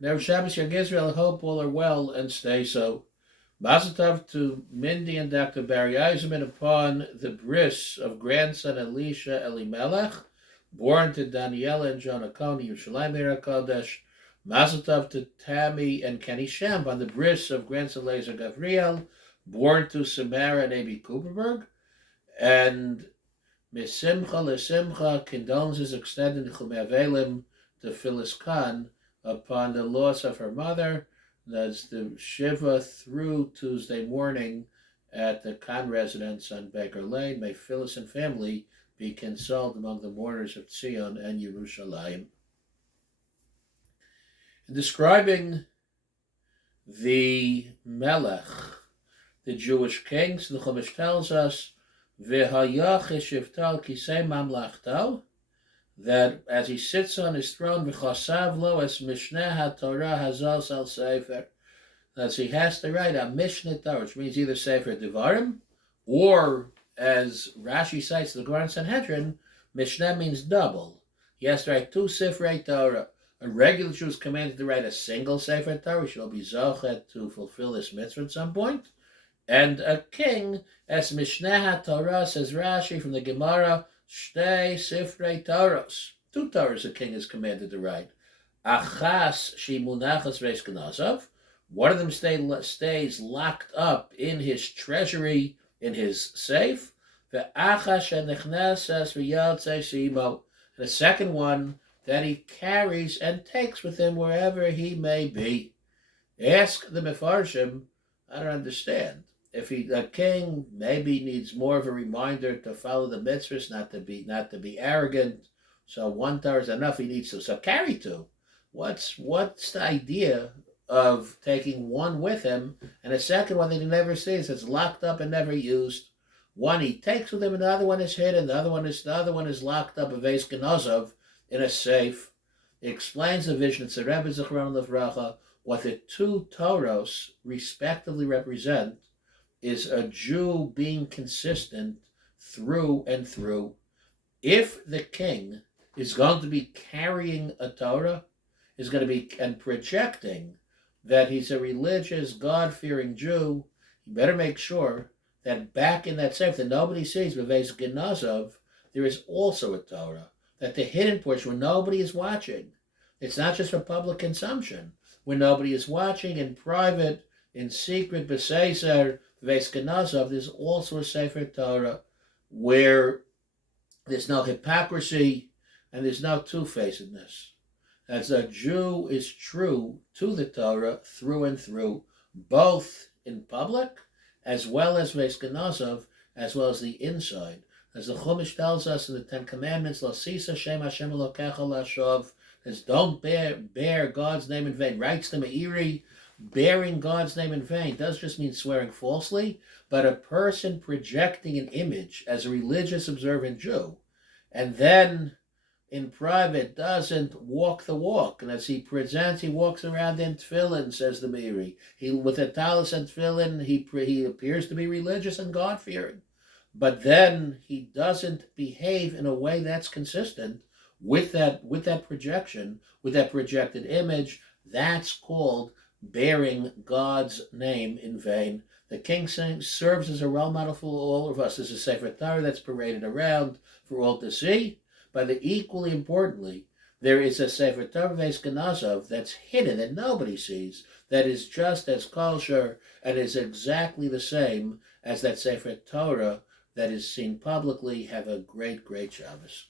Never Shabbos Yag Israel. I hope all are well and stay so. Mazel tov to Mindy and Dr. Barry Eisenman upon the bris of grandson Elisha Elimelech, born to Daniela and John Akoni, Yerushalayim Eir HaKodesh. Mazel tov to Tammy and Kenny Shamp on the bris of grandson Lazer Gavriel, born to Samara and Abi Kuperberg. And Misimcha Lesimcha, condolences extended in Chumei Avelim to Phyllis Khan upon the loss of her mother. That's the Shiva through Tuesday morning at the Khan residence on Baker Lane. May Phyllis and family be consoled among the mourners of Zion and Yerushalayim. In describing the Melech, the Jewish kings, the Chumash tells us, V'hayach kisei mamlachto, that as he sits on his throne, v'chasav lo es mishneh haTorah hazal sal sefer, that he has to write a Mishneh Torah, which means either Sefer Devarim, or, as Rashi cites the Gemara Sanhedrin, Mishneh means double. He has to write two Sifrei Torah. A regular Jew is commanded to write a single Sefer Torah. He shall be zochet to fulfill this mitzvah at some point. And a king, as Mishneh HaTorah, says Rashi from the Gemara, Shtei Sifrei Toros. Two Torahs a king is commanded to write. Achas she munachas reis gnazav. One of them stays locked up in his treasury, in his safe. The second one that he carries and takes with him wherever he may be. Ask the Mefarshim, I don't understand. If a king maybe needs more of a reminder to follow the mitzvahs, not to be arrogant. So one Torah is enough. He needs to. So carry two. What's the idea of taking one with him and a second one that he never sees? It's locked up and never used. One he takes with him, and the other one is hidden. The other one is locked up of Eis Genozov in a safe. He explains the vision. It's a Rebbe Zichron Levracha. What the two Toros respectively represent is a Jew being consistent through and through. If the king is going to be carrying a Torah, is going to be and projecting that he's a religious, God-fearing Jew, you better make sure that back in that safe that nobody sees, Beveis Genazov, there is also a Torah. That the hidden portion where nobody is watching, it's not just for public consumption, where nobody is watching in private, in secret, B'Seiser, Beveis Genazov, there's also a Sefer Torah where there's no hypocrisy and there's no two-facedness. As a Jew is true to the Torah through and through, both in public as well as Beis Genazov, as well as the inside. As the Chumash tells us in the Ten Commandments, Lo sisa Shem Hashem Elokecha lashov, as don't bear God's name in vain. Writes to Meiri, bearing God's name in vain doesn't just mean swearing falsely, but a person projecting an image as a religious observant Jew, and then in private doesn't walk the walk. And as he presents, he walks around in tefillin, says the Meiri. He, with a talis and tefillin, he appears to be religious and God-fearing. But then he doesn't behave in a way that's consistent with that projection, with that projected image. That's called bearing God's name in vain. The king serves as a role model for all of us. There's a Sefer Torah that's paraded around for all to see. But equally importantly, there is a Sefer Torah Beis Genazov that's hidden, that nobody sees, that is just as kosher and is exactly the same as that Sefer Torah that is seen publicly. Have a great, great Shabbos.